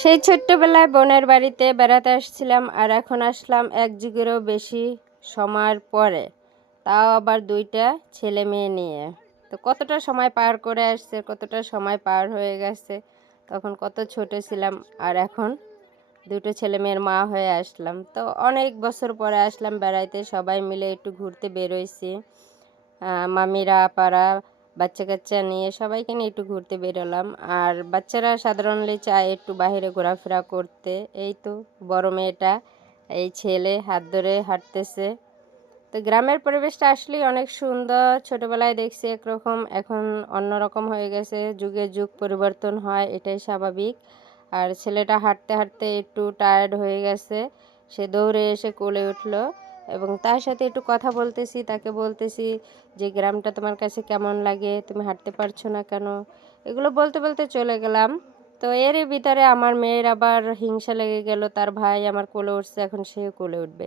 সেই ছোট্টবেলায় বোনের বাড়িতে বেড়াতে আসছিলাম, আর এখন আসলাম এক যুগেরও বেশি সময়ের পরে, তাও আবার দুইটা ছেলে মেয়ে নিয়ে। তো কতটা সময় পার করে আসছে, কতটা সময় পার হয়ে গেছে। তখন কত ছোট ছিলাম, আর এখন দুটো ছেলে মেয়ের মা হয়ে আসলাম। তো অনেক বছর পরে আসলাম বেড়াইতে, সবাই মিলে একটু ঘুরতে বেরোইছি। মামিরা আপারা বাচ্চা কাচ্চা নিয়ে সবাইকে নিয়ে একটু ঘুরতে বেরোলাম। আর বাচ্চারা সাধারণত চায় একটু বাইরে ঘোরাফেরা করতে। এই তো বড় মেয়েটা, এই ছেলে হাত ধরে হাঁটতেছে। তো গ্রামের পরিবেশটা আসলেই অনেক সুন্দর। ছোটবেলায় দেখছি একরকম, এখন অন্যরকম হয়ে গেছে। যুগে যুগ পরিবর্তন হয়, এটাই স্বাভাবিক। আর ছেলেটা হাঁটতে হাঁটতে একটু টায়ার্ড হয়ে গেছে, সে দৌড়ে এসে কোলে উঠলো এবং তার সাথে একটু কথা বলতেছি। তাকে বলতেছি যে গ্রামটা তোমার কাছে কেমন লাগে, তুমি হাঁটতে পারছো না কেন, এগুলো বলতে বলতে চলে গেলাম। তো এরই ভিতরে আমার মেয়ের আবার হিংসা লেগে গেল, তার ভাই আমার কোলে উঠছে, এখন সেও কোলে উঠবে।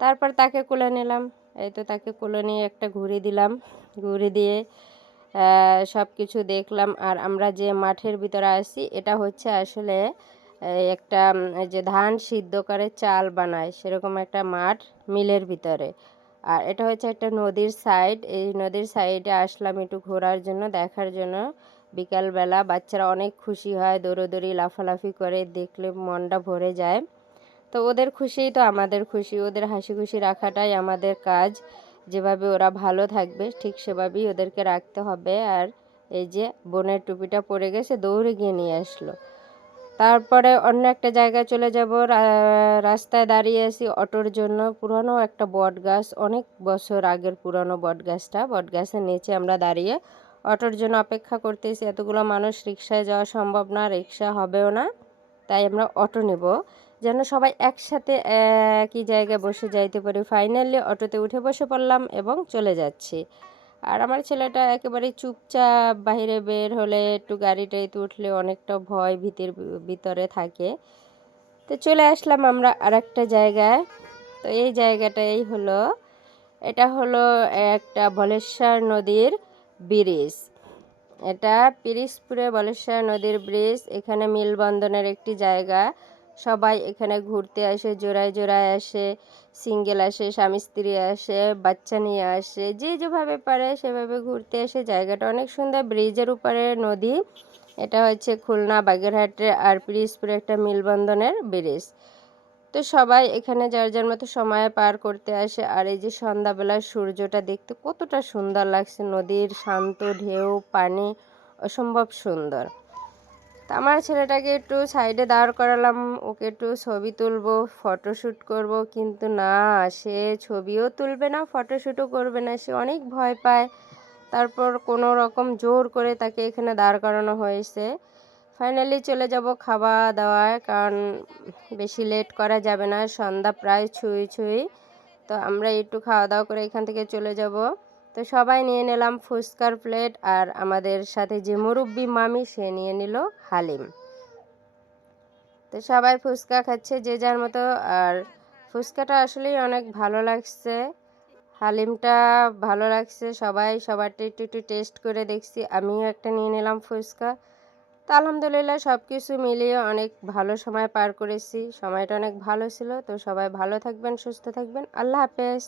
তারপর তাকে কোলে নিলাম। এই তো তাকে কোলে নিয়ে একটা ঘুরি দিলাম, ঘুরি দিয়ে সব কিছু দেখলাম। আর আমরা যে মাঠের ভিতরে আছি, এটা হচ্ছে আসলে একটা এই যে ধান সিদ্ধ করে চাল বানায় সেরকম একটা মাঠ, মিলের ভিতরে। আর এটা হচ্ছে একটা নদীর সাইড। এই নদীর সাইডে আসলাম একটু ঘোরার জন্য, দেখার জন্য। বিকালবেলা বাচ্চারা অনেক খুশি হয়, দৌড়োদৌড়ি লাফালাফি করে, দেখলে মনটা ভরে যায়। তো ওদের খুশিই তো আমাদের খুশি, ওদের হাসি খুশি রাখাটাই আমাদের কাজ। যেভাবে ওরা ভালো থাকবে ঠিক সেভাবেই ওদেরকে রাখতে হবে। আর এই যে বোনের টুপিটা পরে গেছে, দৌড়ে গিয়ে নিয়ে আসলো। তারপরে অন্য একটা জায়গায় চলে যাব। রাস্তায় দাঁড়িয়ে আছি অটোর জন্য। পুরনো একটা বট গাছ, অনেক বছর আগের পুরনো বট গাছটা, বট গাছের নিচে আমরা দাঁড়িয়ে অটোর জন্য অপেক্ষা করতেছি। এতগুলো মানুষ, রিক্সায় যাওয়া সম্ভব না, রিক্সা হবেও না, তাই আমরা অটো নেব যেন সবাই একসাথে একই জায়গায় বসে যাইতে পারি। ফাইনালি অটোতে উঠে বসে পড়লাম এবং চলে যাচ্ছি। আর আমার ছেলেটা একেবারে চুপচাপ, বাইরে বের হলে একটু গাড়িটাইতে উঠলে অনেকটা ভয় ভীতির ভিতরে থাকে। তো চলে আসলাম আমরা আরেকটা জায়গায়। তো এই জায়গাটাই হলো, এটা হলো একটা বলেশ্বর নদীর ব্রিজ। এটা পিরিজপুরে বলেশ্বর নদীর ব্রিজ। এখানে মেলবন্ধনের একটি জায়গা। সবাই এখানে ঘুরতে আসে, জোড়ায় জোড়ায় আসে, সিঙ্গেল আসে, স্বামী স্ত্রী আসে, বাচ্চা নিয়ে আসে, যে যেভাবে পারে সেভাবে ঘুরতে আসে। জায়গাটা অনেক সুন্দর, ব্রিজের উপরে নদী। এটা হচ্ছে খুলনা বাগেরহাটের আর পিরিজপুরে একটা মেলবন্ধনের ব্রিজ। তো সবাই এখানে যার যার মতো সময় পার করতে আসে। আর এই যে সন্ধ্যাবেলার সূর্যটা দেখতে কতটা সুন্দর লাগছে, নদীর শান্ত ঢেউ, পানি অসম্ভব সুন্দর। তা আমার ছেলেটাকে একটু সাইডে দাঁড় করালাম, ওকে একটু ছবি তুলবো, ফটোশ্যুট করব, কিন্তু না, সে ছবিও তুলবে না, ফটোশ্যুটও করবে না, সে অনেক ভয় পায়। তারপর কোনো রকম জোর করে তাকে এখানে দাঁড় করানো হয়েছে। ফাইনালি চলে যাব খাওয়া দাওয়ায়, কারণ বেশি লেট করা যাবে না, সন্ধ্যা প্রায় ছুঁই ছুঁই। তো আমরা একটু খাওয়া দাওয়া করে এখান থেকে চলে যাব। তো সবাই নিয়ে নিলাম ফুচকার প্লেট, আর আমাদের সাথে যে মুরব্বি মামি, সে নিয়ে নিল হালিম। তো সবাই ফুচকা খাচ্ছে যে যার মতো। আর ফুচকাটা আসলেই অনেক ভালো লাগছে, হালিমটা ভালো লাগছে। সবাই সবারটা একটু একটু টেস্ট করে দেখছি, আমিও একটা নিয়ে নিলাম ফুচকা। তো আলহামদুলিল্লাহ সব কিছু মিলিয়ে অনেক ভালো সময় পার করেছি, সময়টা অনেক ভালো ছিল। তো সবাই ভালো থাকবেন, সুস্থ থাকবেন, আল্লাহ হাফেজ।